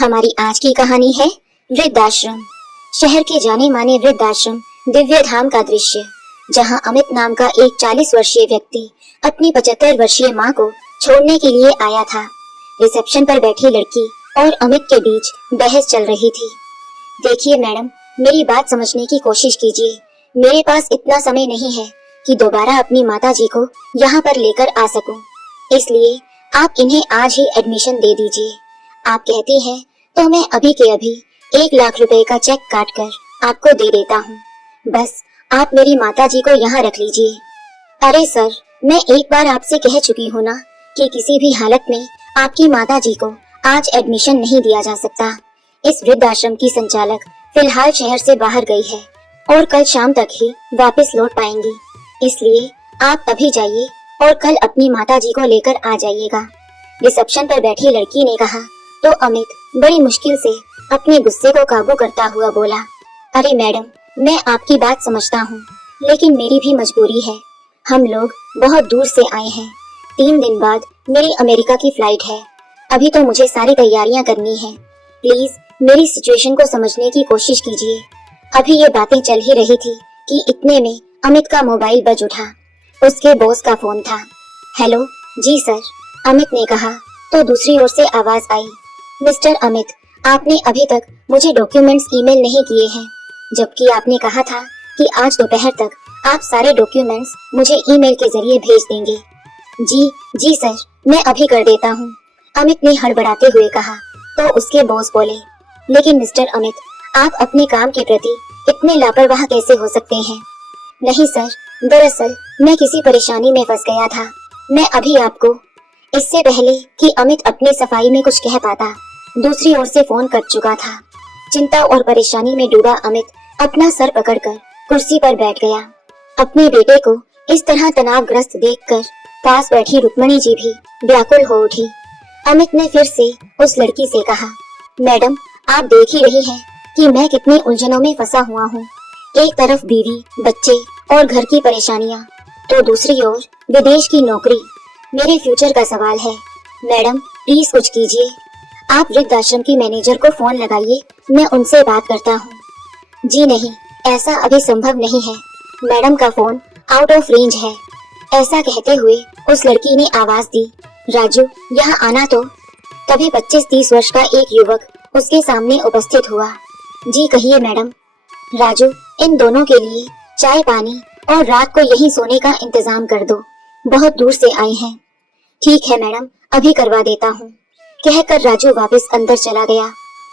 हमारी आज की कहानी है वृद्धाश्रम। शहर के जाने माने वृद्धाश्रम दिव्य धाम का दृश्य, जहां अमित नाम का एक 40 वर्षीय व्यक्ति अपनी 75 वर्षीय मां को छोड़ने के लिए आया था। रिसेप्शन पर बैठी लड़की और अमित के बीच बहस चल रही थी। देखिए मैडम, मेरी बात समझने की कोशिश कीजिए। मेरे पास इतना समय नहीं है कि दोबारा अपनी माता जी को यहाँ पर लेकर आ सकूं। इसलिए आप इन्हें आज ही एडमिशन दे दीजिए। आप कहती हैं तो मैं अभी के अभी 1 लाख रुपए का चेक काट कर आपको दे देता हूँ। बस आप मेरी माता जी को यहाँ रख लीजिए। अरे सर, मैं एक बार आपसे कह चुकी हूँ ना कि किसी भी हालत में आपकी माता जी को आज एडमिशन नहीं दिया जा सकता। इस वृद्धाश्रम की संचालक फिलहाल शहर से बाहर गई है और कल शाम तक ही वापस लौट पाएंगी। इसलिए आप अभी जाइए और कल अपनी माता जी को लेकर आ जाइएगा। रिसेप्शन पर बैठी लड़की ने कहा तो अमित बड़ी मुश्किल से अपने गुस्से को काबू करता हुआ बोला, अरे मैडम, मैं आपकी बात समझता हूँ, लेकिन मेरी भी मजबूरी है। हम लोग बहुत दूर से आए हैं। 3 दिन बाद मेरी अमेरिका की फ्लाइट है। अभी तो मुझे सारी तैयारियां करनी है। प्लीज मेरी सिचुएशन को समझने की कोशिश कीजिए। अभी ये बातें चल ही रही थी कि इतने में अमित का मोबाइल बज उठा। उसके बॉस का फोन था। हेलो जी सर, अमित ने कहा तो दूसरी ओर से आवाज आई, मिस्टर अमित, आपने अभी तक मुझे डॉक्यूमेंट्स ईमेल नहीं किए हैं, जबकि आपने कहा था कि आज दोपहर तक आप सारे डॉक्यूमेंट्स मुझे ईमेल के जरिए भेज देंगे। जी सर, मैं अभी कर देता हूँ, अमित ने हड़बड़ाते हुए कहा। तो उसके बॉस बोले, लेकिन मिस्टर अमित, आप अपने काम के प्रति इतने लापरवाह कैसे हो सकते हैं? नहीं सर, दरअसल मैं किसी परेशानी में फंस गया था। मैं अभी आपको, इससे पहले कि अमित अपनी सफाई में कुछ कह पाता, दूसरी ओर से फोन कर चुका था। चिंता और परेशानी में डूबा अमित अपना सर पकड़कर कुर्सी पर बैठ गया। अपने बेटे को इस तरह तनावग्रस्त देखकर पास बैठी रुक्मणी जी भी व्याकुल हो उठी। अमित ने फिर से उस लड़की से कहा, मैडम, आप देख ही रही हैं कि मैं कितनी उलझनों में फंसा हुआ हूँ। एक तरफ बीवी, बच्चे और घर की परेशानियाँ, तो दूसरी ओर विदेश की नौकरी। मेरे फ्यूचर का सवाल है। मैडम, प्लीज कुछ कीजिए। आप वृद्धाश्रम की मैनेजर को फोन लगाइए, मैं उनसे बात करता हूँ। जी नहीं, ऐसा अभी संभव नहीं है। मैडम का फोन आउट ऑफ रेंज है। ऐसा कहते हुए उस लड़की ने आवाज दी, राजू, यहाँ आना। तो तभी 25-30 वर्ष का एक युवक उसके सामने उपस्थित हुआ। जी कहिए मैडम। राजू, इन दोनों के लिए चाय पानी और रात को यहीं सोने का इंतजाम कर दो। बहुत दूर से आए हैं। ठीक है मैडम, अभी करवा देता हूँ, कहकर राजू वापस अंदर चला गया।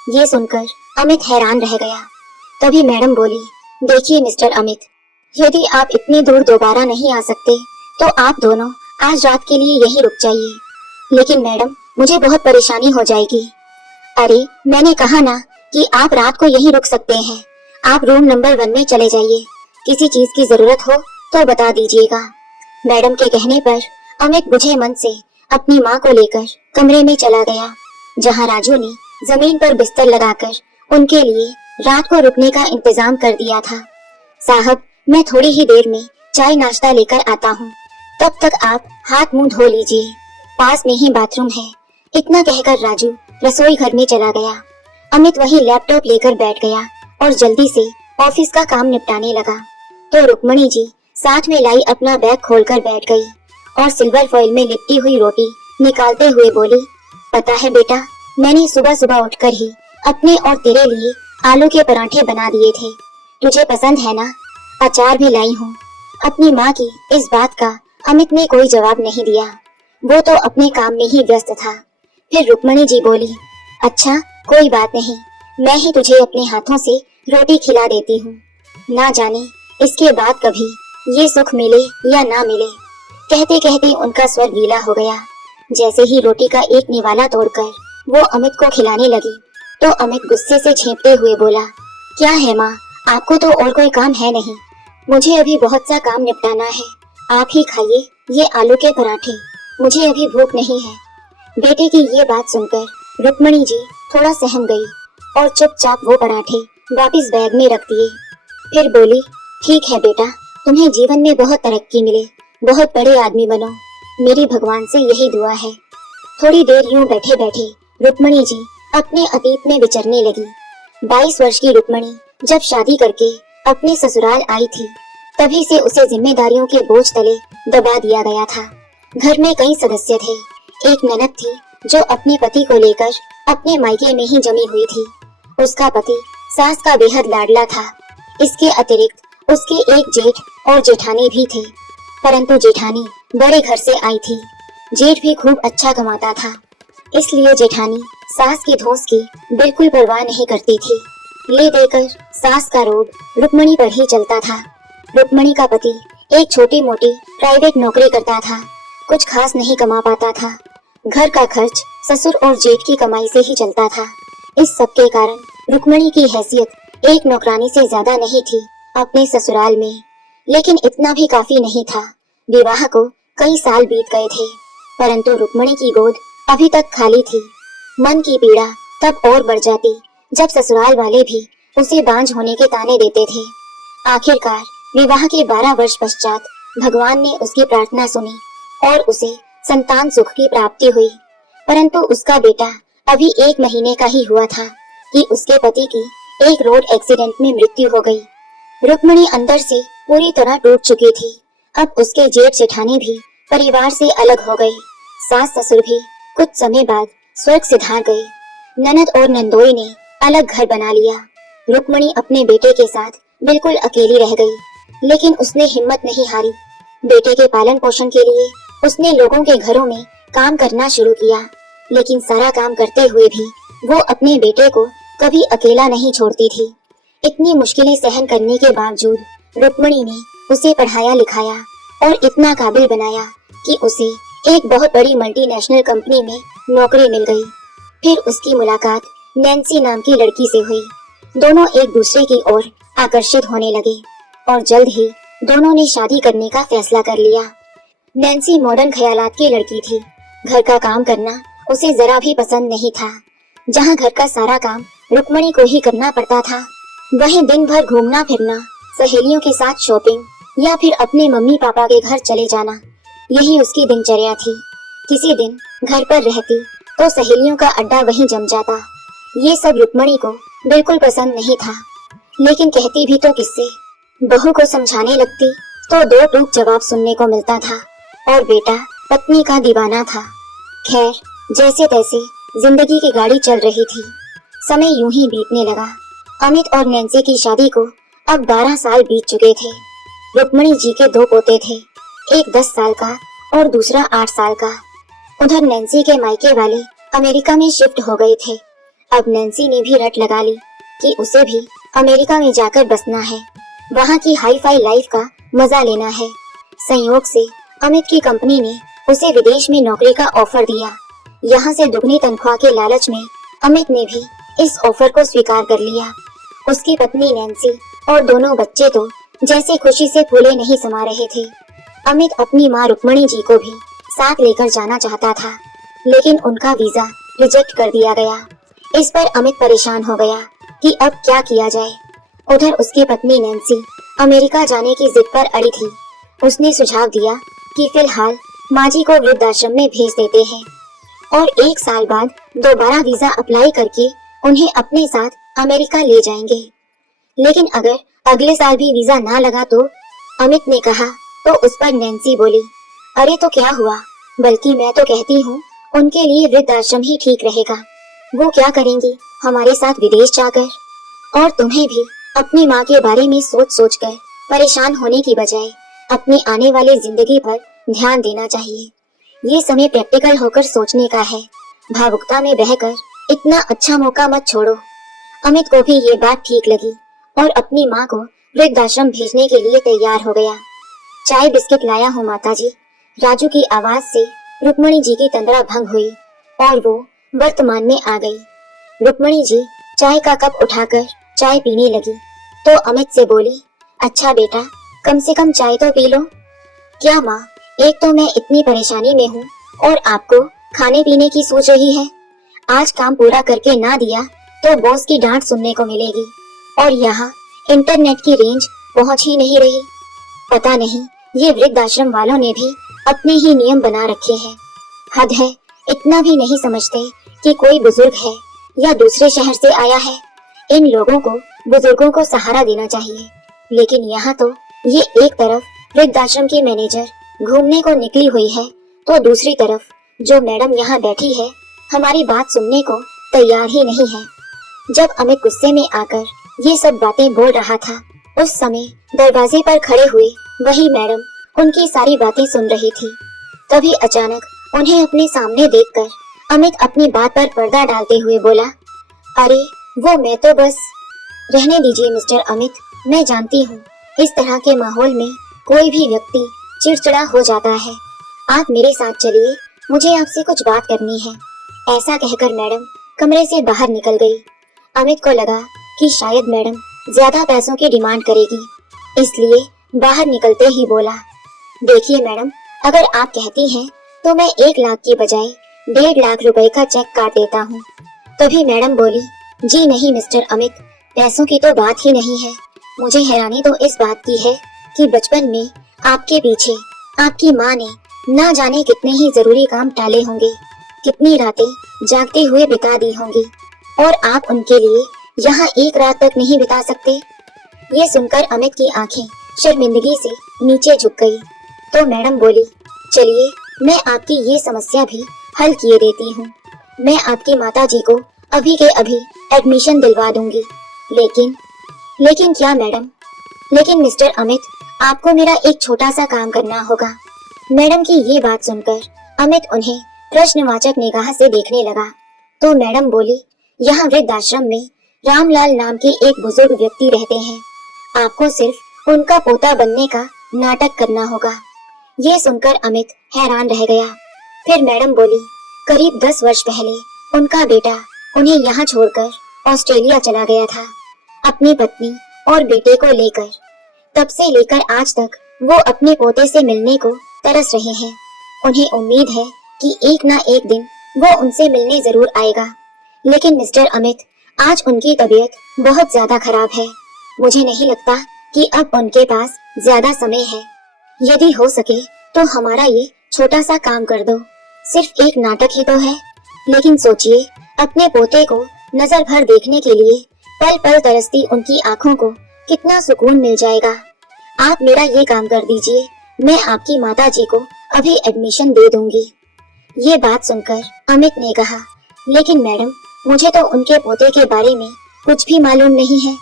ये सुनकर अमित हैरान रह गया। तभी मैडम बोली, देखिए मिस्टर अमित, यदि आप इतनी दूर दोबारा नहीं आ सकते तो आप दोनों आज रात के लिए यहीं रुक जाइए। लेकिन मैडम, मुझे बहुत परेशानी हो जाएगी। अरे मैंने कहा ना कि आप रात को यहीं रुक सकते हैं। आप रूम नंबर 1 में चले जाइए। किसी चीज की जरूरत हो तो बता दीजिएगा। मैडम के कहने पर अमित बुझे मन से अपनी माँ को लेकर कमरे में चला गया, जहाँ राजू ने जमीन पर बिस्तर लगाकर उनके लिए रात को रुकने का इंतजाम कर दिया था। साहब, मैं थोड़ी ही देर में चाय नाश्ता लेकर आता हूँ, तब तक आप हाथ मुंह धो लीजिए, पास में ही बाथरूम है। इतना कहकर राजू रसोई घर में चला गया। अमित वही लैपटॉप लेकर बैठ गया और जल्दी से ऑफिस का काम निपटाने लगा। तो रुक्मणी जी साथ में लाई अपना बैग खोलकर बैठ गई और सिल्वर फॉइल में लिपटी हुई रोटी निकालते हुए बोली, पता है बेटा, मैंने सुबह सुबह उठकर ही अपने और तेरे लिए आलू के पराठे बना दिए थे। तुझे पसंद है ना? अचार भी लाई हूँ। अपनी माँ की इस बात का अमित ने कोई जवाब नहीं दिया। वो तो अपने काम में ही व्यस्त था। फिर रुक्मणी जी बोली, अच्छा कोई बात नहीं, मैं ही तुझे अपने हाथों से रोटी खिला देती हूँ। ना जाने इसके बाद कभी ये सुख मिले या ना मिले। कहते कहते उनका स्वर गीला हो गया। जैसे ही रोटी का एक निवाला तोड़कर वो अमित को खिलाने लगी तो अमित गुस्से से छेंपते हुए बोला, क्या है माँ, आपको तो और कोई काम है नहीं? मुझे अभी बहुत सा काम निपटाना है। आप ही खाइए ये आलू के पराठे, मुझे अभी भूख नहीं है। बेटे की ये बात सुनकर रुक्मणी जी थोड़ा सहम गई और चुपचाप वो पराठे वापस बैग में रख दिए। फिर बोली, ठीक है बेटा, तुम्हें जीवन में बहुत तरक्की मिले, बहुत बड़े आदमी बनो, मेरी भगवान से यही दुआ है। थोड़ी देर यूं बैठे बैठे रुक्मणी जी अपने अतीत में विचरने लगी। 22 वर्ष की रुक्मणी जब शादी करके अपने ससुराल आई थी, तभी से उसे जिम्मेदारियों के बोझ तले दबा दिया गया था। घर में कई सदस्य थे। एक ननद थी जो अपने पति को लेकर अपने मायके में ही जमी हुई थी। उसका पति सास का बेहद लाडला था। इसके अतिरिक्त उसके एक जेठ और जेठानी भी थे, परंतु जेठानी बड़े घर से आई थी। जेठ भी खूब अच्छा कमाता था, इसलिए जेठानी सास की धौंस की बिल्कुल परवाह नहीं करती थी। ले देकर सास का रोब रुक्मणी पर ही चलता था। रुक्मणी का पति एक छोटी मोटी प्राइवेट नौकरी करता था, कुछ खास नहीं कमा पाता था। घर का खर्च ससुर और जेठ की कमाई से ही चलता था। इस सब के कारण रुक्मणी की हैसियत एक नौकरानी से ज्यादा नहीं थी अपने ससुराल में। लेकिन इतना भी काफी नहीं था। विवाह को कई साल बीत गए थे, परंतु रुक्मणी की गोद अभी तक खाली थी। मन की पीड़ा तब और बढ़ जाती जब ससुराल वाले भी उसे बांझ होने के ताने देते थे। आखिरकार विवाह के 12 वर्ष पश्चात भगवान ने उसकी प्रार्थना सुनी और उसे संतान सुख की प्राप्ति हुई। परंतु उसका बेटा अभी 1 महीने का ही हुआ था कि उसके पति की एक रोड एक्सीडेंट में मृत्यु हो गई। रुक्मणी अंदर से पूरी तरह टूट चुकी थी। अब उसके जेठ जेठानी भी परिवार से अलग हो गए। सास ससुर भी कुछ समय बाद स्वर्ग सिधार गए। ननद और नंदोई ने अलग घर बना लिया। रुक्मणी अपने बेटे के साथ बिल्कुल अकेली रह गई, लेकिन उसने हिम्मत नहीं हारी। बेटे के पालन पोषण के लिए उसने लोगों के घरों में काम करना शुरू किया, लेकिन सारा काम करते हुए भी वो अपने बेटे को कभी अकेला नहीं छोड़ती थी। इतनी मुश्किलें सहन करने के बावजूद रुक्मणी ने उसे पढ़ाया लिखाया और इतना काबिल बनाया कि उसे एक बहुत बड़ी मल्टीनेशनल कंपनी में नौकरी मिल गई। फिर उसकी मुलाकात नैन्सी नाम की लड़की से हुई। दोनों एक दूसरे की ओर आकर्षित होने लगे और जल्द ही दोनों ने शादी करने का फैसला कर लिया। नैन्सी मॉडर्न ख्यालात की लड़की थी। घर का काम करना उसे जरा भी पसंद नहीं था। जहाँ घर का सारा काम रुक्मणी को ही करना पड़ता था, वहीं दिन भर घूमना फिरना, सहेलियों के साथ शॉपिंग या फिर अपने मम्मी पापा के घर चले जाना, यही उसकी दिनचर्या थी। किसी दिन घर पर रहती तो सहेलियों का अड्डा वहीं जम जाता। ये सब रुक्मणी को बिल्कुल पसंद नहीं था, लेकिन कहती भी तो किससे। बहू को समझाने लगती तो दो टूक जवाब सुनने को मिलता था और बेटा पत्नी का दीवाना था। खैर, जैसे तैसे जिंदगी की गाड़ी चल रही थी। समय यूं ही बीतने लगा। अमित और नैन्सी की शादी को अब 12 साल बीत चुके थे। रुक्मणी जी के 2 पोते थे, एक 10 साल का और दूसरा 8 साल का। उधर नैन्सी के मायके वाले अमेरिका में शिफ्ट हो गए थे। अब नैन्सी ने भी रट लगा ली कि उसे भी अमेरिका में जाकर बसना है, वहाँ की हाई फाई लाइफ का मजा लेना है। संयोग से अमित की कंपनी ने उसे विदेश में नौकरी का ऑफर दिया। यहाँ से दुगनी तनख्वाह के लालच में अमित ने भी इस ऑफर को स्वीकार कर लिया। उसकी पत्नी नैन्सी और दोनों बच्चे तो जैसे खुशी से फूले नहीं समा रहे थे। अमित अपनी माँ रुक्मणी जी को भी साथ लेकर जाना चाहता था, लेकिन उनका वीजा रिजेक्ट कर दिया गया। इस पर अमित परेशान हो गया कि अब क्या किया जाए। उधर उसकी पत्नी नैन्सी अमेरिका जाने की जिद पर अड़ी थी। उसने सुझाव दिया कि फिलहाल माँ जी को वृद्धाश्रम में भेज देते हैं और 1 साल बाद दोबारा वीजा अप्लाई करके उन्हें अपने साथ अमेरिका ले जाएंगे। लेकिन अगर अगले साल भी वीजा ना लगा तो? अमित ने कहा तो उस पर नैन्सी बोली, अरे तो क्या हुआ, बल्कि मैं तो कहती हूँ उनके लिए वृद्धाश्रम ही ठीक रहेगा। वो क्या करेंगी हमारे साथ विदेश जाकर? और तुम्हें भी अपनी माँ के बारे में सोच सोच कर परेशान होने की बजाय अपनी आने वाली जिंदगी पर ध्यान देना चाहिए। ये समय प्रैक्टिकल होकर सोचने का है। भावुकता में बहकर इतना अच्छा मौका मत छोड़ो। अमित को भी ये बात ठीक लगी और अपनी माँ को वृद्धाश्रम भेजने के लिए तैयार हो गया। चाय बिस्किट लाया हूँ माताजी। राजू की आवाज से रुक्मणी जी की तंद्रा भंग हुई और वो वर्तमान में आ गई। रुक्मणी जी चाय का कप उठाकर चाय पीने लगी तो अमित से बोली, अच्छा बेटा, कम से कम चाय तो पी लो। क्या माँ, एक तो मैं इतनी परेशानी में हूँ और आपको खाने पीने की सोच रही है। आज काम पूरा करके ना दिया तो बॉस की डांट सुनने को मिलेगी और यहाँ इंटरनेट की रेंज पहुँच ही नहीं रही। पता नहीं ये वृद्धाश्रम वालों ने भी अपने ही नियम बना रखे हैं। हद है, इतना भी नहीं समझते कि कोई बुजुर्ग है या दूसरे शहर से आया है। इन लोगों को, बुजुर्गों को सहारा देना चाहिए, लेकिन यहाँ तो ये एक तरफ वृद्धाश्रम की मैनेजर घूमने को निकली हुई है, तो दूसरी तरफ जो मैडम यहाँ बैठी है हमारी बात सुनने को तैयार ही नहीं है। जब अमित गुस्से में आकर ये सब बातें बोल रहा था, उस समय दरवाजे पर खड़े हुए वही मैडम उनकी सारी बातें सुन रही थी। तभी अचानक उन्हें अपने सामने देखकर अमित अपनी बात पर पर्दा डालते हुए बोला, अरे वो मैं तो बस। रहने दीजिए मिस्टर अमित, मैं जानती हूँ इस तरह के माहौल में कोई भी व्यक्ति चिड़चिड़ा हो जाता है। आप मेरे साथ चलिए, मुझे आपसे कुछ बात करनी है। ऐसा कहकर मैडम कमरे से बाहर निकल गई। अमित को लगा कि शायद मैडम ज्यादा पैसों की डिमांड करेगी, इसलिए बाहर निकलते ही बोला, देखिए मैडम, अगर आप कहती हैं तो मैं 1 लाख की बजाय 1.5 लाख रुपए का चेक काट देता हूँ। तभी मैडम बोली, जी नहीं मिस्टर अमित, पैसों की तो बात ही नहीं है। मुझे हैरानी तो इस बात की है कि बचपन में आपके पीछे आपकी माँ ने ना जाने कितने ही जरूरी काम टाले होंगे, कितनी रातें जागते हुए बिता दी होंगी, और आप उनके लिए यहाँ 1 रात तक नहीं बिता सकते। ये सुनकर अमित की आंखें शर्मिंदगी से नीचे झुक गई। तो मैडम बोली, चलिए मैं आपकी ये समस्या भी हल किए देती हूँ। मैं आपकी माताजी को अभी के अभी एडमिशन दिलवा दूंगी। लेकिन क्या मैडम? लेकिन मिस्टर अमित, आपको मेरा एक छोटा सा काम करना होगा। मैडम की ये बात सुनकर अमित उन्हें प्रश्नवाचक निगाह से देखने लगा। तो मैडम बोली, यहाँ वृद्धाश्रम में रामलाल नाम के एक बुजुर्ग व्यक्ति रहते हैं। आपको सिर्फ उनका पोता बनने का नाटक करना होगा। ये सुनकर अमित हैरान रह गया। फिर मैडम बोली, करीब 10 वर्ष पहले उनका बेटा उन्हें यहाँ छोड़कर ऑस्ट्रेलिया चला गया था, अपनी पत्नी और बेटे को लेकर। तब से लेकर आज तक वो अपने पोते से मिलने को तरस रहे हैं। उन्हें उम्मीद है कि एक ना एक दिन वो उनसे मिलने जरूर आएगा। लेकिन मिस्टर अमित, आज उनकी तबीयत बहुत ज्यादा खराब है। मुझे नहीं लगता कि अब उनके पास ज्यादा समय है। यदि हो सके तो हमारा ये छोटा सा काम कर दो। सिर्फ एक नाटक ही तो है, लेकिन सोचिए, अपने पोते को नजर भर देखने के लिए पल पल तरसती उनकी आंखों को कितना सुकून मिल जाएगा। आप मेरा ये काम कर दीजिए, मैं आपकी माताजी को अभी एडमिशन दे दूंगी। ये बात सुनकर अमित ने कहा, लेकिन मैडम, मुझे तो उनके पोते के बारे में कुछ भी मालूम नहीं है।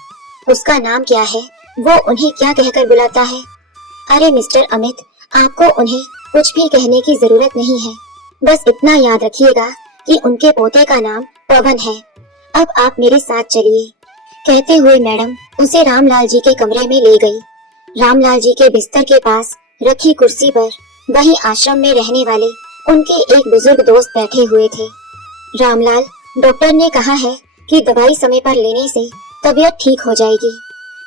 उसका नाम क्या है, वो उन्हें क्या कहकर बुलाता है? अरे मिस्टर अमित, आपको उन्हें कुछ भी कहने की जरूरत नहीं है। बस इतना याद रखिएगा कि उनके पोते का नाम पवन है। अब आप मेरे साथ चलिए। कहते हुए मैडम उसे रामलाल जी के कमरे में ले गई। रामलाल जी के बिस्तर के पास रखी कुर्सी पर वही आश्रम में रहने वाले उनके एक बुजुर्ग दोस्त बैठे हुए थे। रामलाल, डॉक्टर ने कहा है कि दवाई समय पर लेने से तबीयत ठीक हो जाएगी।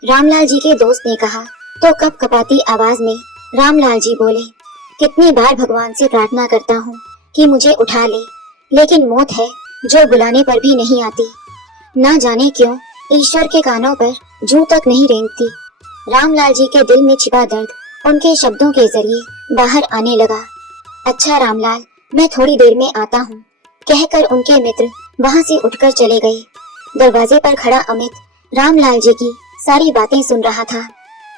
रामलाल जी के दोस्त ने कहा तो कपकपाती आवाज में रामलाल जी बोले, कितनी बार भगवान से प्रार्थना करता हूँ कि मुझे उठा ले, लेकिन मौत है जो बुलाने पर भी नहीं आती। ना जाने क्यों ईश्वर के कानों पर जूं तक नहीं रेंगती। रामलाल जी के दिल में छिपा दर्द उनके शब्दों के जरिए बाहर आने लगा। अच्छा रामलाल, मैं थोड़ी देर में आता हूँ, कहकर उनके मित्र वहाँ से उठकर चले गए। दरवाजे पर खड़ा अमित रामलाल जी की सारी बातें सुन रहा था।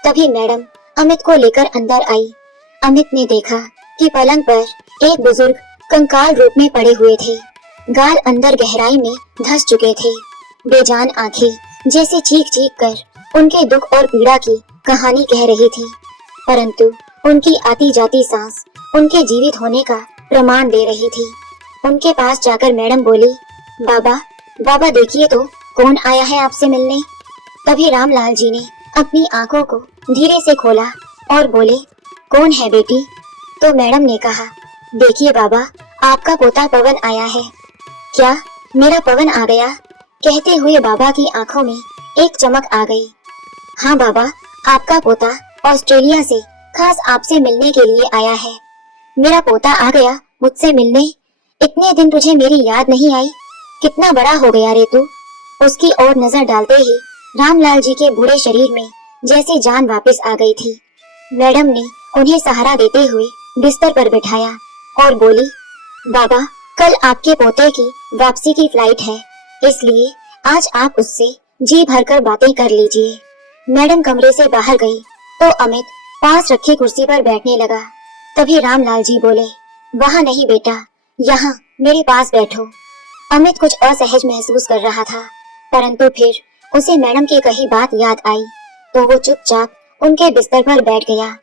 तभी मैडम अमित को लेकर अंदर आई। अमित ने देखा कि पलंग पर एक बुजुर्ग कंकाल रूप में पड़े हुए थे। गाल अंदर गहराई में धंस चुके थे। बेजान आंखें जैसे चीख चीख कर उनके दुख और पीड़ा की कहानी कह रही थी, परंतु उनकी आती जाती सांस उनके जीवित होने का प्रमाण दे रही थी। उनके पास जाकर मैडम बोली, बाबा देखिए तो कौन आया है आपसे मिलने। तभी रामलाल जी ने अपनी आंखों को धीरे से खोला और बोले, कौन है बेटी? तो मैडम ने कहा, देखिए बाबा, आपका पोता पवन आया है। क्या मेरा पवन आ गया? कहते हुए बाबा की आंखों में एक चमक आ गई। हाँ बाबा, आपका पोता ऑस्ट्रेलिया से खास आपसे मिलने के लिए आया है। मेरा पोता आ गया मुझसे मिलने? इतने दिन तुझे मेरी याद नहीं आई? कितना बड़ा हो गया रे तू। उसकी ओर नजर डालते ही रामलाल जी के बूढ़े शरीर में जैसे जान वापस आ गई थी। मैडम ने उन्हें सहारा देते हुए बिस्तर पर बिठाया और बोली, बाबा, कल आपके पोते की वापसी की फ्लाइट है। इसलिए आज आप उससे जी भरकर बातें कर लीजिए। मैडम कमरे से बाहर गई तो अमित पास रखी कुर्सी पर बैठने लगा। तभी रामलाल जी बोले, वहाँ नहीं बेटा, यहाँ मेरे पास बैठो। अमित कुछ असहज महसूस कर रहा था, परंतु फिर उसे मैडम की कही बात याद आई तो वो चुपचाप उनके बिस्तर पर बैठ गया।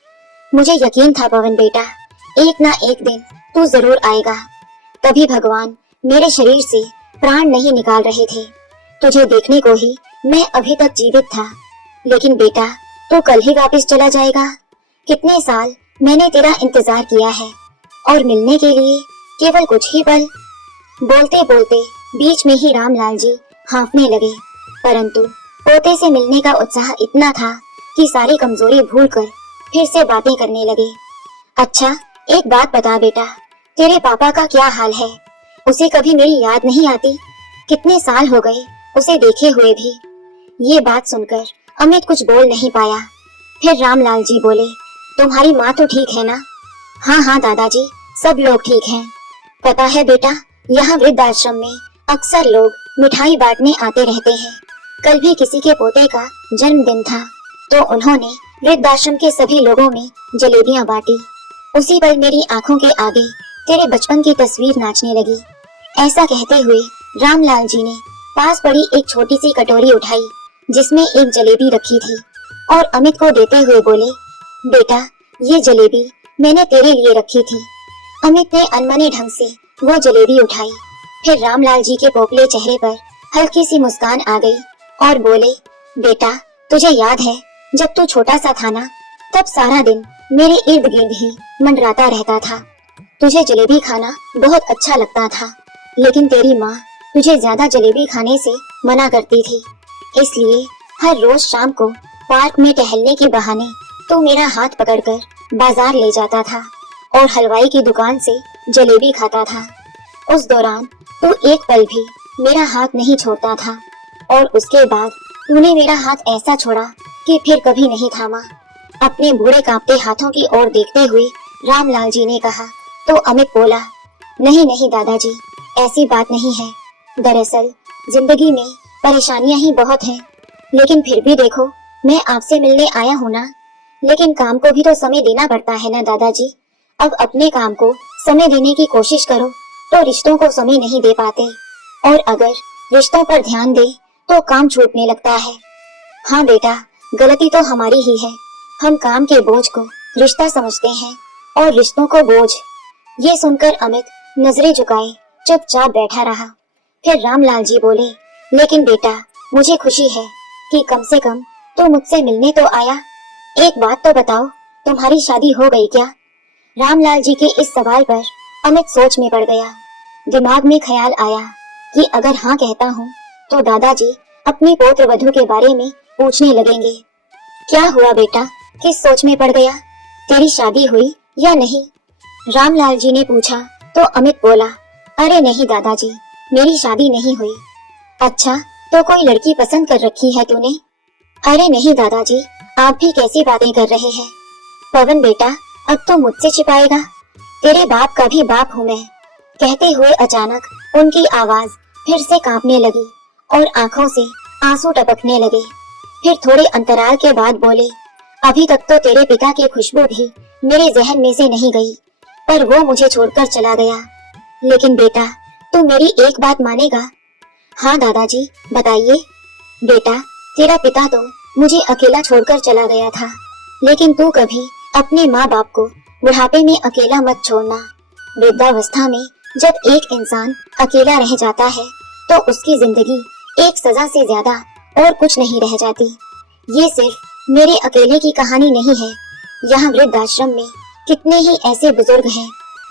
मुझे यकीन था पवन बेटा, एक ना एक दिन तू जरूर आएगा। तभी भगवान मेरे शरीर से प्राण नहीं निकाल रहे थे। तुझे देखने को ही मैं अभी तक जीवित था। लेकिन बेटा, तू कल ही वापस चला जाएगा। कितने साल मैंने तेरा इंतजार किया है और मिलने के लिए केवल कुछ ही पल। बोलते बोलते बीच में ही रामलाल जी हाँफने लगे, परंतु पोते से मिलने का उत्साह इतना था कि सारी कमजोरी भूलकर फिर से बातें करने लगे। अच्छा, एक बात बता बेटा, तेरे पापा का क्या हाल है? उसे कभी मेरी याद नहीं आती? कितने साल हो गए उसे देखे हुए भी। ये बात सुनकर अमित कुछ बोल नहीं पाया। फिर रामलाल जी बोले, तुम्हारी माँ तो ठीक है ना? हाँ हाँ दादाजी, सब लोग ठीक हैं। पता है बेटा, यहाँ वृद्धाश्रम में अक्सर लोग मिठाई बांटने आते रहते हैं। कल भी किसी के पोते का जन्मदिन था तो उन्होंने वृद्धाश्रम के सभी लोगों में जलेबियां बांटी। उसी पल मेरी आंखों के आगे तेरे बचपन की तस्वीर नाचने लगी। ऐसा कहते हुए रामलाल जी ने पास पड़ी एक छोटी सी कटोरी उठाई जिसमें एक जलेबी रखी थी और अमित को देते हुए बोले, बेटा, ये जलेबी मैंने तेरे लिए रखी थी। अमित ने अनमने ढंग से वो जलेबी उठाई। फिर रामलाल जी के पोपले चेहरे पर हल्की सी मुस्कान आ गई और बोले, बेटा, तुझे याद है जब तू छोटा सा था ना, तब सारा दिन मेरे इर्द गिर्द ही मंडराता रहता था। तुझे जलेबी खाना बहुत अच्छा लगता था, लेकिन तेरी माँ तुझे ज्यादा जलेबी खाने से मना करती थी। इसलिए हर रोज शाम को पार्क में टहलने के बहाने तू मेरा हाथ पकड़कर बाजार ले जाता था और हलवाई की दुकान से जलेबी खाता था। उस दौरान तू एक पल भी मेरा हाथ नहीं छोड़ता था और उसके बाद तूने मेरा हाथ ऐसा छोड़ा कि फिर कभी नहीं थामा। अपने बूढ़े कांपते हाथों की ओर देखते हुए रामलाल जी ने कहा तो अमित बोला, नहीं नहीं दादाजी, ऐसी बात नहीं है। दरअसल जिंदगी में परेशानियां ही बहुत हैं, लेकिन फिर भी देखो, मैं आपसे मिलने आया हूँ ना। लेकिन काम को भी तो समय देना पड़ता है ना दादाजी। अब अपने काम को समय देने की कोशिश करो तो रिश्तों को समय नहीं दे पाते, और अगर रिश्तों पर ध्यान दे तो काम छूटने लगता है। हाँ बेटा, गलती तो हमारी ही है। हम काम के बोझ को रिश्ता समझते हैं और रिश्तों को बोझ। ये सुनकर अमित नजरें झुकाए चुपचाप बैठा रहा। फिर रामलाल जी बोले, लेकिन बेटा, मुझे खुशी है कि कम से कम तू मुझसे मिलने तो आया। एक बात तो बताओ, तुम्हारी शादी हो गई क्या? रामलाल जी के इस सवाल पर अमित सोच में पड़ गया। दिमाग में ख्याल आया कि अगर हाँ कहता हूँ तो दादाजी अपनी पौत्र वधू के बारे में पूछने लगेंगे। क्या हुआ बेटा, किस सोच में पड़ गया? तेरी शादी हुई या नहीं? रामलाल जी ने पूछा तो अमित बोला, अरे नहीं दादाजी, मेरी शादी नहीं हुई। अच्छा, तो कोई लड़की पसंद कर रखी है तूने? अरे नहीं दादाजी, आप भी कैसी बातें कर रहे हैं? पवन बेटा, अब तो मुझसे छिपाएगा? तेरे बाप का भी बाप हूँ मैं। कहते हुए अचानक उनकी आवाज फिर से कांपने लगी और आंखों से आंसू टपकने लगे। फिर थोड़े अंतराल के बाद बोले, अभी तक तो तेरे पिता की खुशबू भी मेरे जहन में से नहीं गई, पर वो मुझे छोड़कर चला गया। लेकिन बेटा, तू मेरी एक बात मानेगा? हाँ दादाजी, बताइए। बेटा, तेरा पिता तो मुझे अकेला छोड़कर चला गया था, लेकिन तू कभी अपने माँ बाप को बुढ़ापे में अकेला मत छोड़ना। वृद्धावस्था में जब एक इंसान अकेला रह जाता है तो उसकी जिंदगी एक सजा से ज्यादा और कुछ नहीं रह जाती। ये सिर्फ मेरे अकेले की कहानी नहीं है। यहाँ वृद्धाश्रम में कितने ही ऐसे बुजुर्ग हैं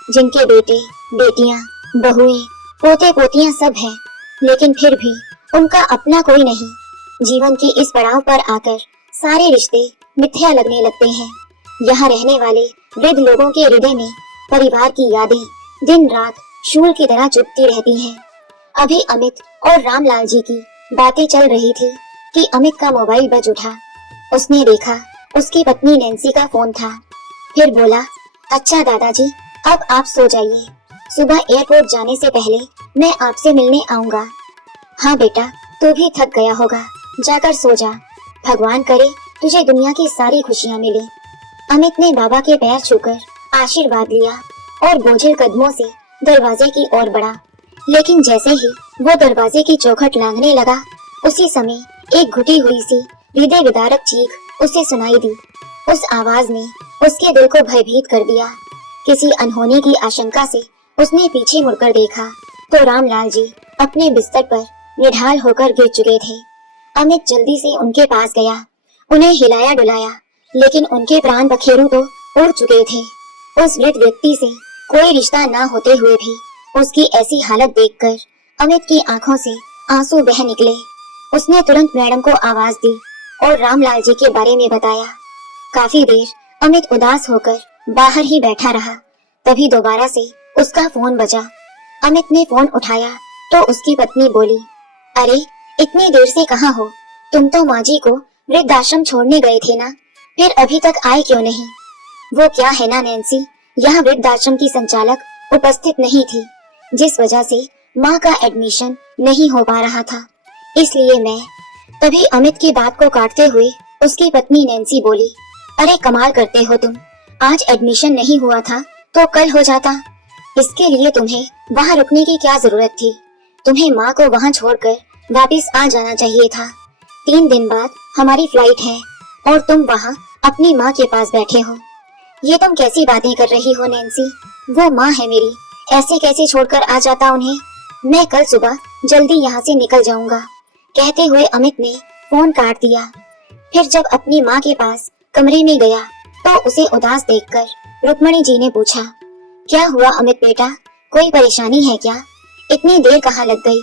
जिनके बेटे, बेटियाँ, बहुएं, पोते पोतियाँ सब हैं, लेकिन फिर भी उनका अपना कोई नहीं। जीवन के इस पड़ाव पर आकर सारे रिश्ते मिथ्या लगने लगते हैं। यहाँ रहने वाले वृद्ध लोगों के हृदय में परिवार की यादें दिन रात शूल की तरह चुभती रहती हैं। अभी अमित और रामलाल जी की बातें चल रही थी कि अमित का मोबाइल बज उठा। उसने देखा उसकी पत्नी नैन्सी का फोन था। फिर बोला, अच्छा दादाजी, अब आप सो जाइए, सुबह एयरपोर्ट जाने से पहले मैं आपसे मिलने आऊंगा। हाँ बेटा, तू भी थक गया होगा, जाकर सो जा। भगवान करे तुझे दुनिया की सारी खुशियाँ मिले। अमित ने बाबा के पैर छूकर आशीर्वाद लिया और बोझिल कदमों से दरवाजे की ओर बढ़ा। लेकिन जैसे ही वो दरवाजे की चौखट लांघने लगा, उसी समय एक घुटी हुई सी हृदय विदारक चीख उसे सुनाई दी। उस आवाज ने उसके दिल को भयभीत कर दिया। किसी अनहोनी की आशंका से उसने पीछे मुड़कर देखा तो रामलाल जी अपने बिस्तर पर निढाल होकर गिर चुके थे। अमित जल्दी से उनके पास गया, उन्हें हिलाया डुलाया, लेकिन उनके प्राण पखेरु तो उड़ चुके थे। उस वृद्ध व्यक्ति से कोई रिश्ता ना होते हुए भी उसकी ऐसी हालत देखकर अमित की आंखों से आंसू बह निकले। उसने तुरंत मैडम को आवाज दी और रामलाल जी के बारे में बताया। काफी देर अमित उदास होकर बाहर ही बैठा रहा। तभी दोबारा से उसका फोन बजा। अमित ने फोन उठाया तो उसकी पत्नी बोली, अरे इतनी देर से कहाँ हो? तुम तो माँ जी को वृद्धाश्रम छोड़ने गए थे ना, फिर अभी तक आए क्यों नहीं? वो क्या है ना नैन्सी, यहाँ वृद्धाश्रम की संचालक उपस्थित नहीं थी, जिस वजह से माँ का एडमिशन नहीं हो पा रहा था, इसलिए मैं। तभी अमित की बात को काटते हुए उसकी पत्नी नैन्सी बोली, अरे कमाल करते हो तुम, आज एडमिशन नहीं हुआ था तो कल हो जाता। इसके लिए तुम्हें वहाँ रुकने की क्या जरूरत थी? तुम्हें माँ को वहाँ छोड़कर वापस आ जाना चाहिए था। 3 दिन बाद हमारी फ्लाइट है और तुम वहाँ अपनी माँ के पास बैठे हो। ये तुम कैसी बातें कर रही हो नैन्सी? वो माँ है मेरी, ऐसे कैसे छोड़कर आ जाता उन्हें? मैं कल सुबह जल्दी यहाँ से निकल जाऊंगा। कहते हुए अमित ने फोन काट दिया। फिर जब अपनी माँ के पास कमरे में गया तो उसे उदास देखकर रुक्मणी जी ने पूछा, क्या हुआ अमित बेटा, कोई परेशानी है क्या? इतनी देर कहाँ लग गई?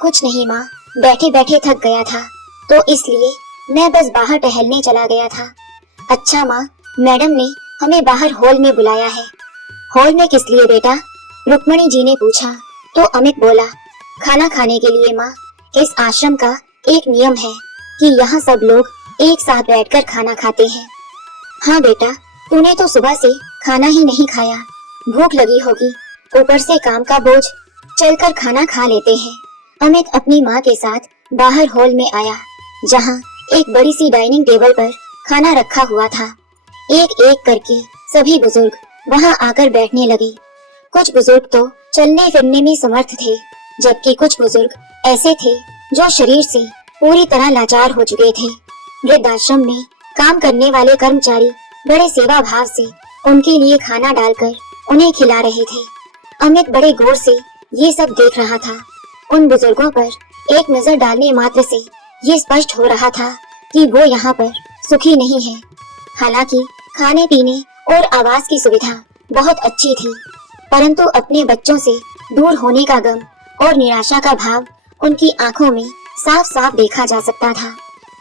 कुछ नहीं माँ, बैठे बैठे थक गया था तो इसलिए मैं बस बाहर टहलने चला गया था। अच्छा माँ, मैडम ने हमें बाहर हॉल में बुलाया है। हॉल में किस लिए बेटा? रुक्मणी जी ने पूछा तो अमित बोला, खाना खाने के लिए माँ। इस आश्रम का एक नियम है कि यहाँ सब लोग एक साथ बैठकर खाना खाते हैं। हाँ बेटा, तूने तो सुबह से खाना ही नहीं खाया, भूख लगी होगी, ऊपर से काम का बोझ, चलकर खाना खा लेते हैं। अमित अपनी माँ के साथ बाहर हॉल में आया, जहाँ एक बड़ी सी डाइनिंग टेबल पर खाना रखा हुआ था। एक एक करके सभी बुजुर्ग वहाँ आकर बैठने लगे। कुछ बुजुर्ग तो चलने फिरने में समर्थ थे, जबकि कुछ बुजुर्ग ऐसे थे जो शरीर से पूरी तरह लाचार हो चुके थे। वृद्धाश्रम में काम करने वाले कर्मचारी बड़े सेवा भाव से उनके लिए खाना डालकर उन्हें खिला रहे थे। अमित बड़े गौर से ये सब देख रहा था। उन बुजुर्गों पर एक नजर डालने मात्र से ये स्पष्ट हो रहा था कि वो यहाँ पर सुखी नहीं है। हालांकि खाने पीने और आवास की सुविधा बहुत अच्छी थी, परंतु अपने बच्चों से दूर होने का गम और निराशा का भाव उनकी आंखों में साफ साफ देखा जा सकता था।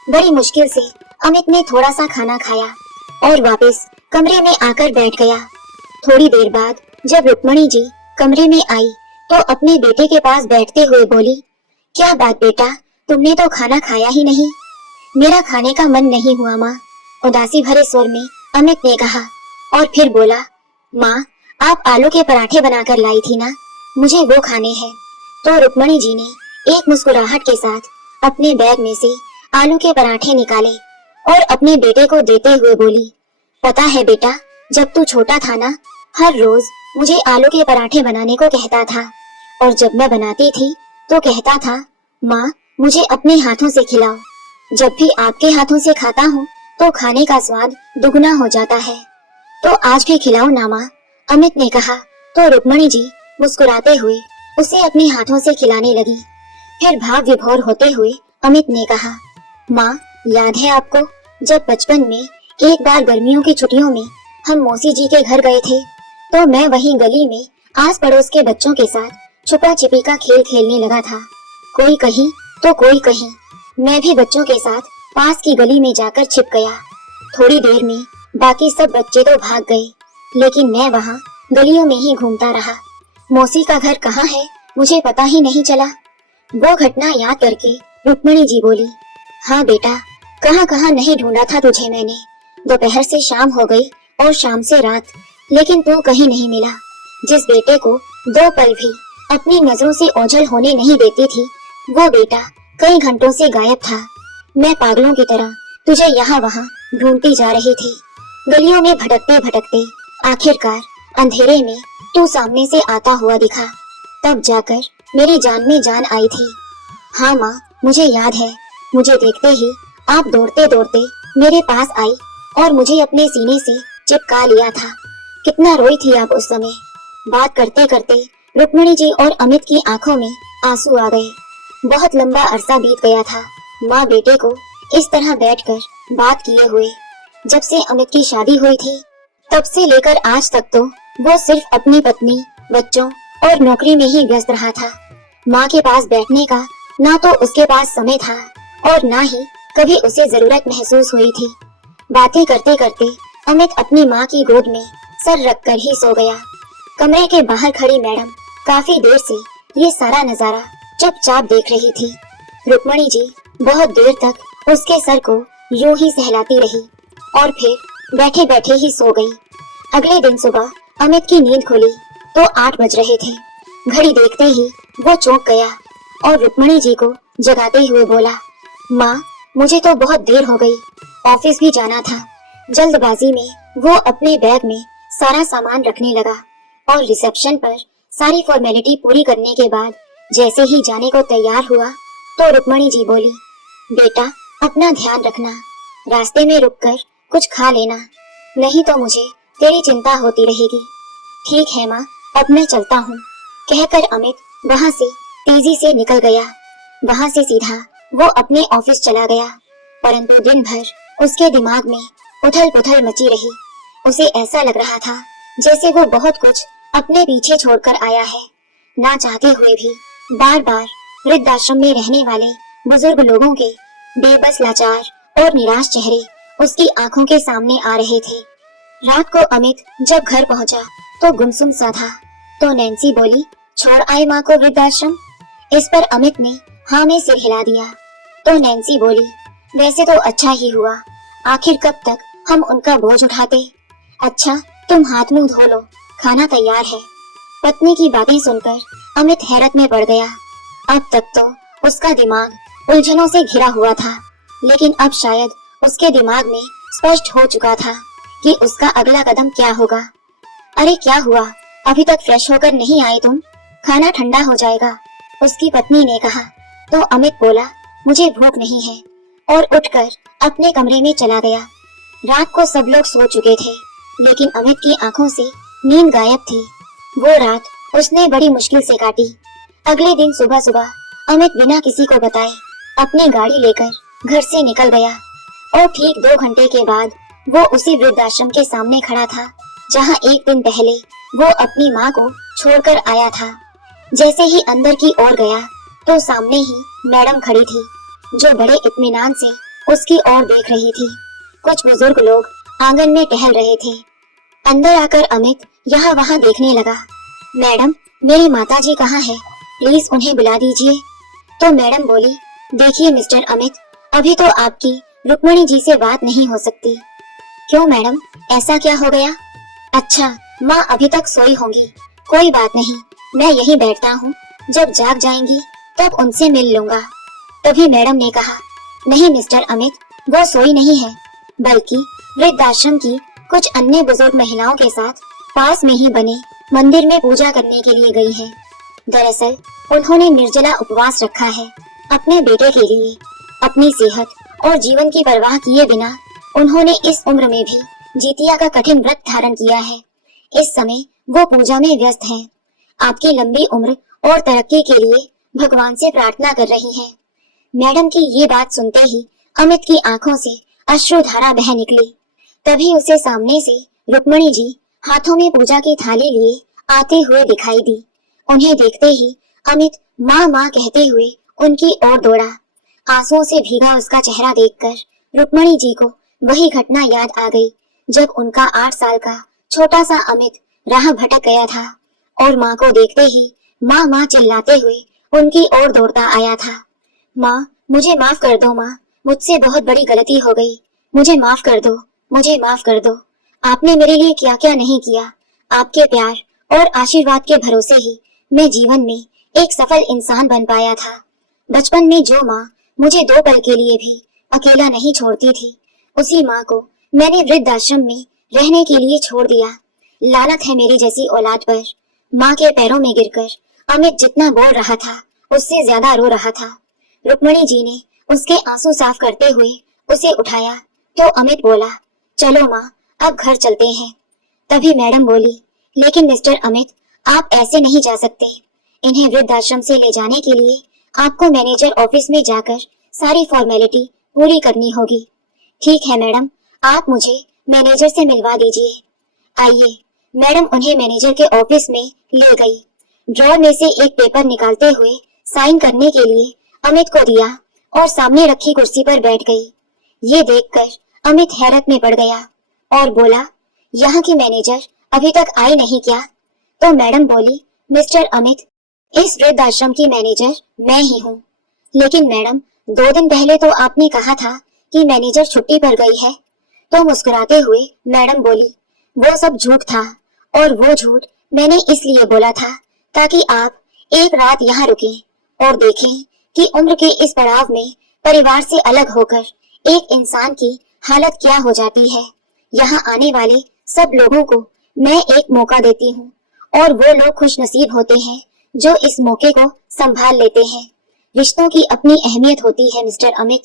बड़ी मुश्किल से अमित ने थोड़ा सा खाना खाया और वापस कमरे में आकर बैठ गया। थोड़ी देर बाद जब रुक्मणी जी कमरे में आई तो अपने बेटे के पास बैठते हुए बोली, क्या बात बेटा, तुमने तो खाना खाया ही नहीं? मेरा खाने का मन नहीं हुआ माँ, उदासी भरे स्वर में अमित ने कहा और फिर बोला, माँ आप आलू के पराठे बनाकर लाई थी ना, मुझे वो खाने हैं। तो रुक्मणी जी ने एक मुस्कुराहट के साथ अपने बैग में से आलू के पराठे निकाले और अपने बेटे को देते हुए बोली, पता है बेटा, जब तू छोटा था ना, हर रोज मुझे आलू के पराठे बनाने को कहता था और जब मैं बनाती थी तो कहता था, माँ मुझे अपने हाथों से खिलाओ। जब भी आपके हाथों से खाता हूँ तो खाने का स्वाद दुगना हो जाता है, तो आज भी खिलाओ ना माँ, अमित ने कहा। तो रुक्मणी जी मुस्कुराते हुए उसे अपने हाथों से खिलाने लगी। फिर भाव विभोर होते हुए अमित ने कहा, माँ याद है आपको, जब बचपन में एक बार गर्मियों की छुट्टियों में हम मौसी जी के घर गए थे तो मैं वहीं गली में आस पड़ोस के बच्चों के साथ छुपा छिपी का खेल खेलने लगा था। कोई कहीं तो कोई कहीं, मैं भी बच्चों के साथ पास की गली में जाकर छिप गया। थोड़ी देर में बाकी सब बच्चे तो भाग गए, लेकिन मैं वहाँ गलियों में ही घूमता रहा। मौसी का घर कहाँ है मुझे पता ही नहीं चला। वो घटना याद करके रुक्मणी जी बोली, हाँ बेटा, कहाँ कहाँ नहीं ढूंढा था तुझे मैंने। दोपहर से शाम हो गई और शाम से रात, लेकिन तू कहीं नहीं मिला। जिस बेटे को 2 पल भी अपनी नजरों से ओझल होने नहीं देती थी, वो बेटा कई घंटों से गायब था। मैं पागलों की तरह तुझे यहाँ वहाँ ढूंढती जा रही थी। गलियों में भटकते भटकते आखिरकार अंधेरे में तू सामने से आता हुआ दिखा। तब जाकर मेरी जान में जान आई थी। हाँ माँ, मुझे याद है। मुझे देखते ही आप दौड़ते दौड़ते मेरे पास आई और मुझे अपने सीने से चिपका लिया था। कितना रोई थी आप उस समय। बात करते करते रुक्मिणी जी और अमित की आंखों में आंसू आ गए। बहुत लंबा अरसा बीत गया था माँ बेटे को इस तरह बैठकर बात किए हुए। जब से अमित की शादी हुई थी तब से लेकर आज तक तो वो सिर्फ अपनी पत्नी, बच्चों और नौकरी में ही व्यस्त रहा था। माँ के पास बैठने का ना तो उसके पास समय था और ना ही कभी उसे जरूरत महसूस हुई थी। बातें करते करते अमित अपनी माँ की गोद में सर रखकर ही सो गया। कमरे के बाहर खड़ी मैडम काफी देर से ये सारा नजारा चुपचाप देख रही थी। रुक्मिणी जी बहुत देर तक उसके सर को यूं ही सहलाती रही और फिर बैठे बैठे ही सो गई। अगले दिन सुबह अमित की नींद खुली तो 8 बज रहे थे। घड़ी देखते ही वो चौंक गया और रुक्मिणी जी को जगाते हुए बोला, माँ मुझे तो बहुत देर हो गई, ऑफिस भी जाना था। जल्दबाजी में वो अपने बैग में सारा सामान रखने लगा और रिसेप्शन पर सारी फॉर्मेलिटी पूरी करने के बाद जैसे ही जाने को तैयार हुआ तो रुक्मिणी जी बोली, बेटा अपना ध्यान रखना, रास्ते में रुककर कुछ खा लेना, नहीं तो मुझे तेरी चिंता होती रहेगी। ठीक है माँ, अब मैं चलता हूँ, कहकर अमित वहाँ से तेजी से निकल गया। वहाँ से सीधा वो अपने ऑफिस चला गया। परंतु दिन भर उसके दिमाग में उथल पुथल मची रही। उसे ऐसा लग रहा था जैसे वो बहुत कुछ अपने पीछे छोड़कर आया है। ना चाहते हुए भी बार बार वृद्धाश्रम में रहने वाले बुजुर्ग लोगों के बेबस, लाचार और निराश चेहरे उसकी आंखों के सामने आ रहे थे। रात को अमित जब घर पहुंचा तो गुमसुम सा था। तो नैन्सी बोली, छोड़ आए माँ को वृद्धाश्रम। इस पर अमित ने हाँ में सिर हिला दिया। तो नैन्सी बोली, वैसे तो अच्छा ही हुआ, आखिर कब तक हम उनका बोझ उठाते। अच्छा तुम हाथ मुंह धो लो, खाना तैयार है। पत्नी की बातें सुनकर अमित हैरत में पड़ गया। अब तक तो उसका दिमाग उलझनों से घिरा हुआ था, लेकिन अब शायद उसके दिमाग में स्पष्ट हो चुका था कि उसका अगला कदम क्या होगा। अरे क्या हुआ, अभी तक फ्रेश होकर नहीं आए तुम? खाना ठंडा हो जाएगा, उसकी पत्नी ने कहा। तो अमित बोला, मुझे भूख नहीं है, और उठकर अपने कमरे में चला गया। रात को सब लोग सो चुके थे, लेकिन अमित की आंखों से नींद गायब थी। वो रात उसने बड़ी मुश्किल से काटी। अगले दिन सुबह सुबह अमित बिना किसी को बताए अपनी गाड़ी लेकर घर से निकल गया और ठीक 2 घंटे के बाद वो उसी वृद्धाश्रम के सामने खड़ा था जहां एक दिन पहले वो अपनी माँ को छोड़कर आया था। जैसे ही अंदर की ओर गया तो सामने ही मैडम खड़ी थी, जो बड़े इत्मीनान से उसकी ओर देख रही थी। कुछ बुजुर्ग लोग आंगन में टहल रहे थे। अंदर आकर अमित यहाँ वहाँ देखने लगा। मैडम, मेरी माताजी कहाँ है? प्लीज उन्हें बुला दीजिए। तो मैडम बोली, देखिए मिस्टर अमित, अभी तो आपकी रुक्मिणी जी से बात नहीं हो सकती। क्यों मैडम, ऐसा क्या हो गया? अच्छा, माँ अभी तक सोई होंगी, कोई बात नहीं, मैं यहीं बैठता हूँ, जब जाग जाएंगी तब उनसे मिल लूंगा। तभी मैडम ने कहा, नहीं मिस्टर अमित, वो सोई नहीं है, बल्कि वृद्धाश्रम की कुछ अन्य बुजुर्ग महिलाओं के साथ पास में ही बने मंदिर में पूजा करने के लिए गई है। दरअसल उन्होंने निर्जला उपवास रखा है अपने बेटे के लिए। अपनी सेहत और जीवन की परवाह किए बिना उन्होंने इस उम्र में भी जितिया का कठिन व्रत धारण किया है। इस समय वो पूजा में व्यस्त हैं। आपकी लंबी उम्र और तरक्की के लिए भगवान से प्रार्थना कर रही हैं। मैडम की ये बात सुनते ही अमित की आंखों से अश्रुधारा बह निकली। तभी उसे सामने से रुक्मिणी जी हाथों में पूजा की थाली लिए आते हुए दिखाई दी। उन्हें देखते ही अमित माँ माँ कहते हुए उनकी ओर दौड़ा। आंसुओं से भीगा उसका चेहरा देखकर रुक्मिणी जी को वही घटना याद आ गई जब उनका 8 साल का छोटा सा अमित राह भटक गया था और माँ को देखते ही माँ माँ चिल्लाते हुए उनकी ओर दौड़ता आया था। माँ, मुझे माफ कर दो माँ, मुझसे बहुत बड़ी गलती हो गई, मुझे माफ कर दो, मुझे माफ कर दो। आपने मेरे लिए क्या क्या नहीं किया। आपके प्यार और आशीर्वाद के भरोसे ही मैं जीवन में एक सफल इंसान बन पाया था। बचपन में जो माँ मुझे 2 पल के लिए भी अकेला नहीं छोड़ती थी, उसी माँ को मैंने वृद्धाश्रम में रहने के लिए छोड़ दिया। लानत है मेरी जैसी औलाद पर। माँ के पैरों में गिरकर अमित जितना बोल रहा था उससे ज्यादा रो रहा था। रुक्मणी जी ने उसके आंसू साफ करते हुए उसे उठाया तो अमित बोला, चलो माँ, अब घर चलते हैं। तभी मैडम बोली, लेकिन मिस्टर अमित, आप ऐसे नहीं जा सकते। इन्हें वृद्धाश्रम से ले जाने के लिए आपको मैनेजर ऑफिस में जाकर सारी फॉर्मेलिटी पूरी करनी होगी। ठीक है मैडम, आप मुझे मैनेजर से मिलवा दीजिए। आइए। मैडम उन्हें मैनेजर के ऑफिस में ले गई। ड्रॉर में से एक पेपर निकालते हुए साइन करने के लिए अमित को दिया और सामने रखी कुर्सी पर बैठ गई। ये देखकर अमित हैरत में पड़ गया और बोला, यहाँ की मैनेजर अभी तक आई नहीं क्या? तो मैडम बोली, मिस्टर अमित, इस वृद्धाश्रम की मैनेजर मैं ही हूँ। लेकिन मैडम, 2 दिन पहले तो आपने कहा था कि मैनेजर छुट्टी पर गई है। तो मुस्कुराते हुए मैडम बोली, वो सब झूठ था और वो झूठ मैंने इसलिए बोला था ताकि आप एक रात यहाँ रुकें और देखें कि उम्र के इस पड़ाव में परिवार से अलग होकर एक इंसान की हालत क्या हो जाती है। यहाँ आने वाले सब लोगों को मैं एक मौका देती हूँ और वो लोग खुश नसीब होते हैं जो इस मौके को संभाल लेते हैं। रिश्तों की अपनी अहमियत होती है मिस्टर अमित।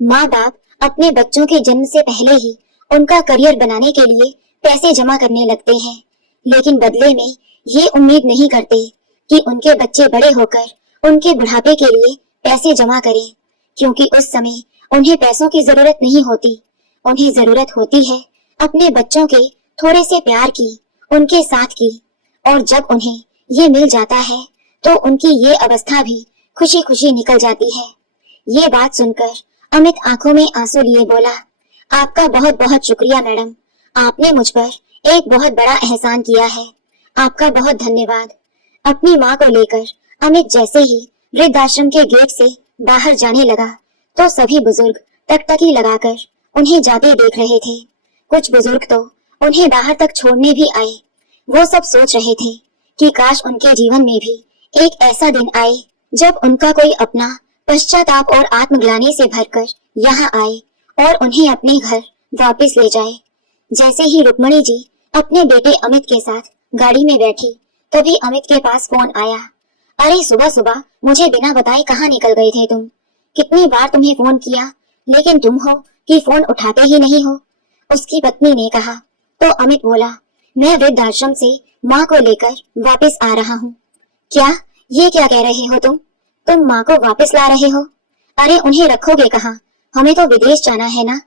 माँ बाप अपने बच्चों के जन्म से पहले ही उनका करियर बनाने के लिए पैसे जमा करने लगते हैं, लेकिन बदले में ये उम्मीद नहीं करते कि उनके बच्चे बड़े होकर उनके बुढ़ापे के लिए पैसे जमा करें, क्योंकि उस समय उन्हें पैसों की जरूरत नहीं होती। उन्हें जरूरत होती है अपने बच्चों के थोड़े से प्यार की, उनके साथ की। और जब उन्हें ये मिल जाता है तो उनकी ये अवस्था भी खुशी खुशी निकल जाती है। ये बात सुनकर अमित आंखों में आंसू लिए बोला, आपका बहुत बहुत शुक्रिया मैडम, आपने मुझ पर एक बहुत बड़ा एहसान किया है। आपका बहुत धन्यवाद। अपनी माँ को लेकर अमित जैसे ही वृद्धाश्रम के गेट से बाहर जाने लगा तो सभी बुजुर्ग टकटकी लगाकर उन्हें जाते देख रहे थे। कुछ बुजुर्ग तो उन्हें बाहर तक छोड़ने भी आए। वो सब सोच रहे थे कि काश उनके जीवन में भी एक ऐसा दिन आए जब उनका कोई अपना पश्चाताप और आत्मग्लानि से भरकर यहाँ आए और उन्हें अपने घर वापस ले जाए। जैसे ही रुक्मणी जी अपने बेटे अमित के साथ गाड़ी में बैठी, तभी अमित के पास फोन आया। अरे सुबह सुबह मुझे बिना बताए कहाँ निकल गए थे तुम? कितनी बार तुम्हें फोन किया, लेकिन तुम हो कि फोन उठाते ही नहीं हो। उसकी पत्नी ने कहा तो अमित बोला, मैं वृद्धाश्रम से माँ को लेकर वापस आ रहा हूँ। क्या? ये क्या कह रहे हो तुम माँ को वापस ला रहे हो? अरे उन्हें रखोगे कहाँ? हमें तो विदेश जाना है ना।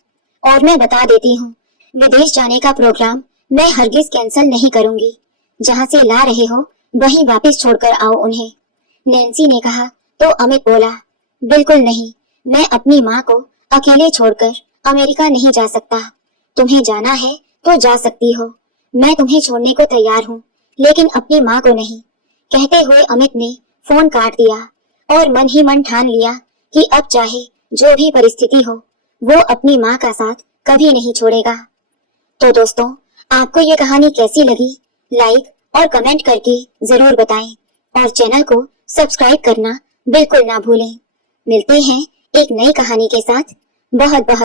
और मैं बता देती हूँ, विदेश जाने का प्रोग्राम मैं हरगिज कैंसिल नहीं करूंगी। जहाँ से ला रहे हो वहीं वापस छोड़कर आओ उन्हें। नैन्सी ने कहा तो अमित बोला, बिल्कुल नहीं, मैं अपनी माँ को अकेले छोड़कर अमेरिका नहीं जा सकता। तुम्हें जाना है तो जा सकती हो, मैं तुम्हें छोड़ने को तैयार हूँ, लेकिन अपनी माँ को नहीं। कहते हुए अमित ने फोन काट दिया और मन ही मन ठान लिया कि अब चाहे जो भी परिस्थिति हो वो अपनी माँ का साथ कभी नहीं छोड़ेगा। तो दोस्तों, आपको ये कहानी कैसी लगी लाइक और कमेंट करके जरूर बताएं और चैनल को सब्सक्राइब करना बिल्कुल ना भूलें। मिलते हैं एक नई कहानी के साथ। बहुत बहुत